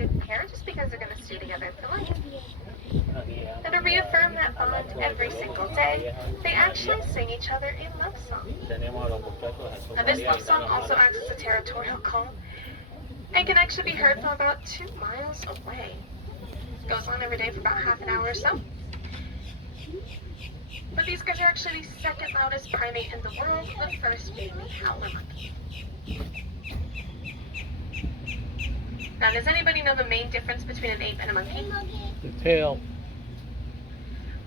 student pair just because they're going to stay together for life. And to reaffirm that bond every single day, they actually sing each other a love song. Now this love song also acts as a territorial call and can actually be heard from about 2 miles away. It goes on every day for about half an hour or so. But these guys are actually the second loudest primate in the world, the first being the howler monkey. Now, does anybody know the main difference between an ape and a monkey? The tail.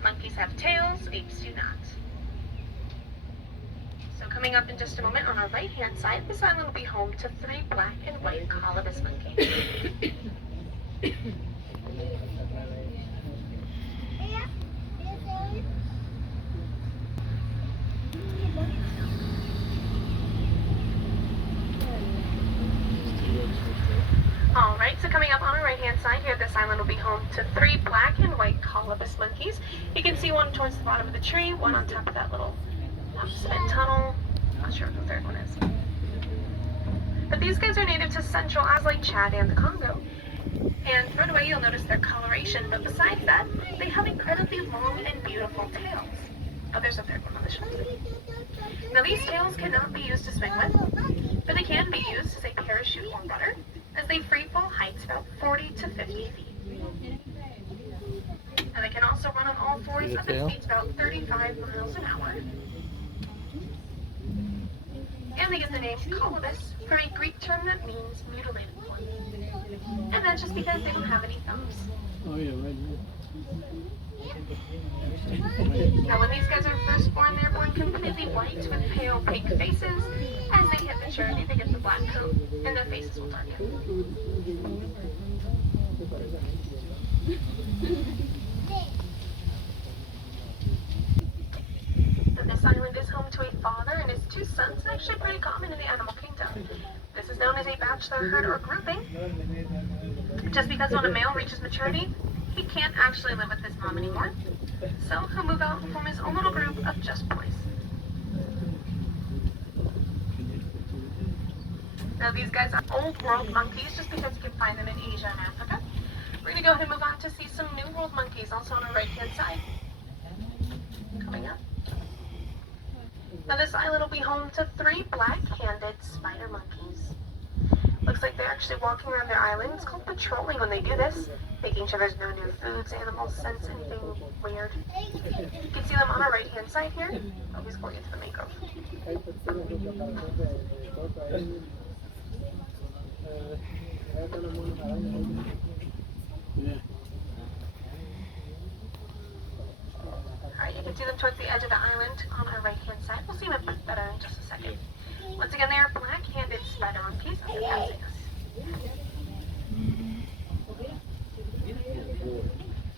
Monkeys have tails, apes do not. So coming up in just a moment on our right-hand side, this island will be home to 3 black and white colobus monkeys. Alright, so coming up on our right-hand side here, this island will be home to 3 black and white colobus monkeys. You can see one towards the bottom of the tree, one on top of that little cement tunnel. Not sure what the third one is. But these guys are native to Central Africa, like Chad and the Congo. And right away you'll notice their coloration, but besides that, they have incredibly long and beautiful tails. Oh, there's a third one on the shoulder. Now these tails cannot be used to swing with, but they can be used as a parachute or rudder, as they free fall heights about 40 to 50 feet. And they can also run on all fours up at speeds about 35 miles an hour. And they get the name colobus from a Greek term that means mutilated one. And that's just because they don't have any thumbs. Oh yeah, right here. Now when these guys are first born, they're born completely white with pale pink faces. As they hit maturity, they get the black coat and their faces will darken. And this island is home to a father and his 2 sons, actually pretty common in the animal kingdom. This is known as a bachelor herd or grouping. Just because when a male reaches maturity, he can't actually live with his mom anymore. So he'll move out and form his own little group of just boys. Now these guys are old world monkeys just because you can find them in Asia and Africa. We're going to go ahead and move on to see some new world monkeys also on our right hand side. Coming up. Now this island will be home to 3 black-handed spider monkeys. Looks like they're actually walking around their island. It's called patrolling when they do this, making sure there's no new foods, animals, scents, anything weird. You can see them on our right hand side here. Oh, he's going into the mangrove. Yeah. Alright, you can see them towards the edge of the island on our right hand side. We'll see them a bit better in just a second. Once again, they are black-handed spider monkeys. They're passing us.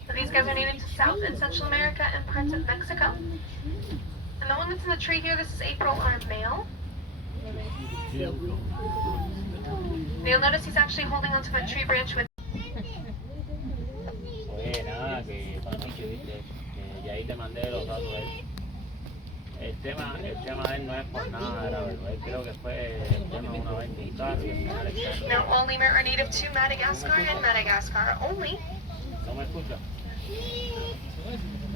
So these guys are native to South and Central America and parts of Mexico. And the one that's in the tree here, this is April, our male. And you'll notice he's actually holding onto a tree branch with El tema de él no es por nada, era verdad. Él creo que fue el tema de una vez en un carro. Now all lemur are native to Madagascar and Madagascar only. ¿No me escucha?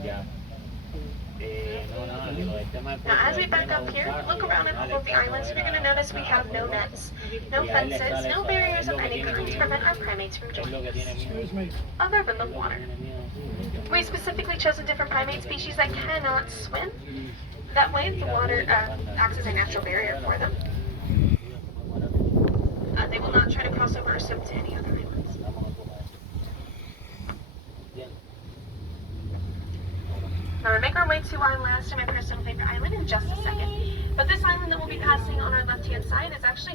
Ya. Now as we back up here, look around at all of the islands, you're going to notice we have no nets, no fences, no barriers of any kind to prevent our primates from joining us, other than the water. We specifically chose a different primate species that cannot swim. That way the water acts as a natural barrier for them. They will not try to cross over or swim to any other islands. Now we make our way to our last and my personal favorite island in just a second. But this island that we'll be passing on our left-hand side is actually...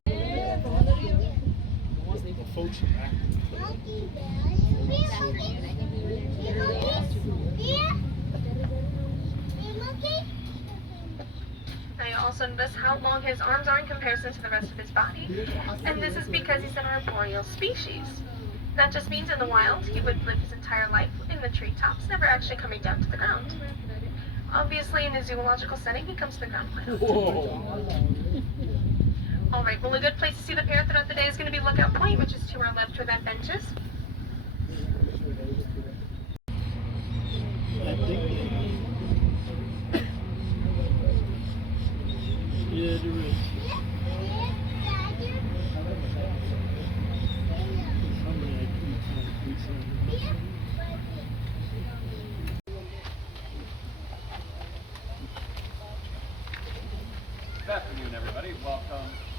Now you also notice how long his arms are in comparison to the rest of his body. And this is because he's an arboreal species. That just means in the wild, he would live his entire life in the treetops, never actually coming down to the ground. Obviously, in a zoological setting, he comes to the ground quite often. Alright, well a good place to see the pair throughout the day is going to be Lookout Point, which is to our left where that bench is. I think. Yeah, there is. Somebody I couldn't find recently. Good afternoon, everybody. Welcome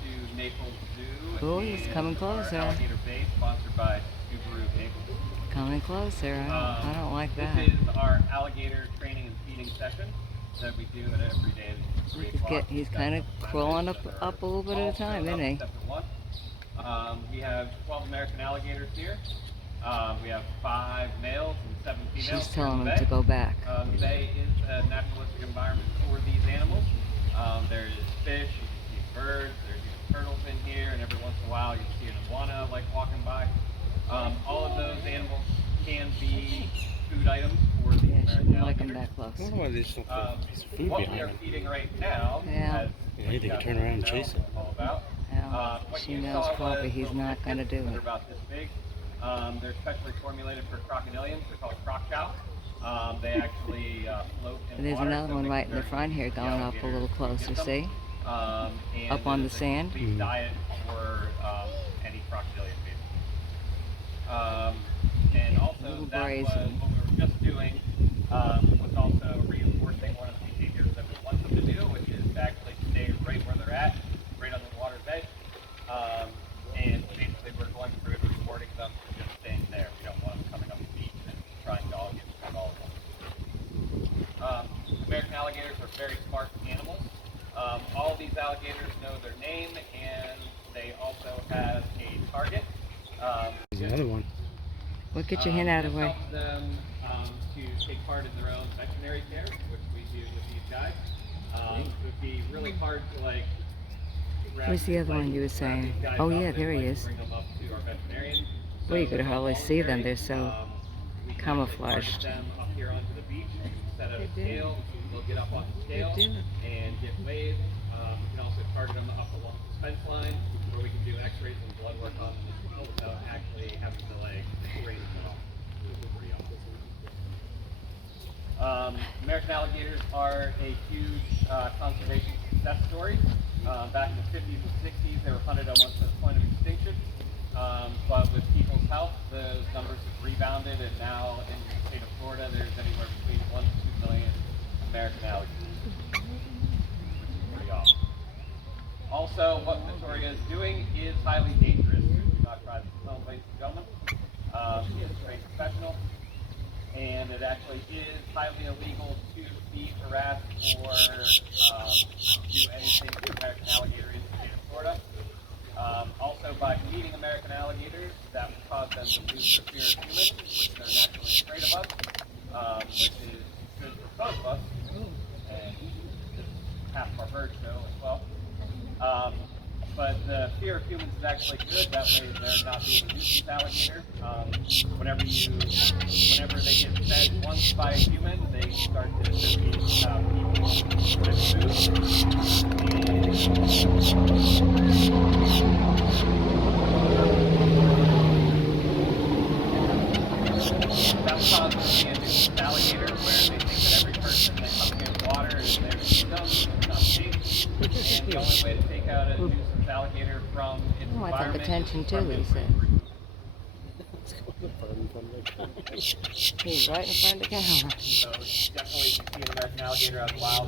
to Naples Zoo. Oh, he's coming closer. Alligator Bait, sponsored by Subaru Naples. Coming closer. I don't like that. This is our alligator training and feeding session that we do at every day at 3 o'clock. He's kind of crawling up a little bit at a time, isn't he? We have 12 American alligators here. We have 5 males and 7 females. She's telling him to go back. The bay is a naturalistic environment for these animals. There is fish, you can see birds, there's even turtles in here, and every once in a while you see an iguana like walking by. All of those animals can be food items for the Yeah, she American wouldn't like him alligators. that close. Why there's some food What we behind are him? feeding right now, Yeah. as Yeah, they can turn around and chase it. all about. Now, What she you knows saw probably was he's little not going to biscuits do that are it. about this big. They're specially formulated for crocodilians. They're called croc chow. They actually float in And there's water, another so one they right can in the very front here, easily going up a little alligators closer. get them. See? And Up on it the is a sand. complete diet for any crocodilian basically. And also Little that was brazen. what we were just doing, was also reinforcing one of the behaviors that we want them to do, which is to actually stay right where they're at, right on the water's edge. And basically we're going through and rewarding them for just staying there. We don't want them coming up the beach and trying to all get through all of them. American alligators are very smart animals. All of these alligators know their name, and they also have a target. There's another one. Well, get your hand out of the This way. helps them to take part in their own veterinary care, which we do with these guys. It would be really hard to Where's the other one you were saying? Oh, yeah, there he is. bring them up to our veterinarian. Well, you could So hardly see them. They're so we can camouflaged. target them up here onto the beach, set up a scale, they'll get up on the scale and get weighed. We can also target them up along the fence line, where we can do x-rays and blood work on them as well without actually having to grade them at all. Which is pretty awesome. American alligators are a huge conservation success story. Back in the 50s and 60s, they were hunted almost to the point of extinction. But with people's health, those numbers have rebounded, and now in the state of Florida, there's anywhere between 1 to 2 million American alligators, which is pretty awesome. Also, what Victoria is doing is highly dangerous. Do not try this at home, ladies and gentlemen. She is a trained professional, and it actually is highly illegal to feed, harass, or do anything to American alligator in the state of Florida. Also, by feeding American alligators, that would cause them to lose their fear of humans, which they're naturally afraid of us, which is good for both of us, and this is half of our bird show as well. But the fear of humans is actually good. That way they're not being a nuisance alligator. Whenever they get fed once by a human, they start to associate people with food. That's caused to be a nuisance alligator, where they think that every person that comes in water is there to eat them. It's not safe. And the only way to take out a nuisance alligator from its Oh, I want some environment attention is too, from he its said. food. He's right in front of the camera. So definitely, if you see an American alligator out in the wild,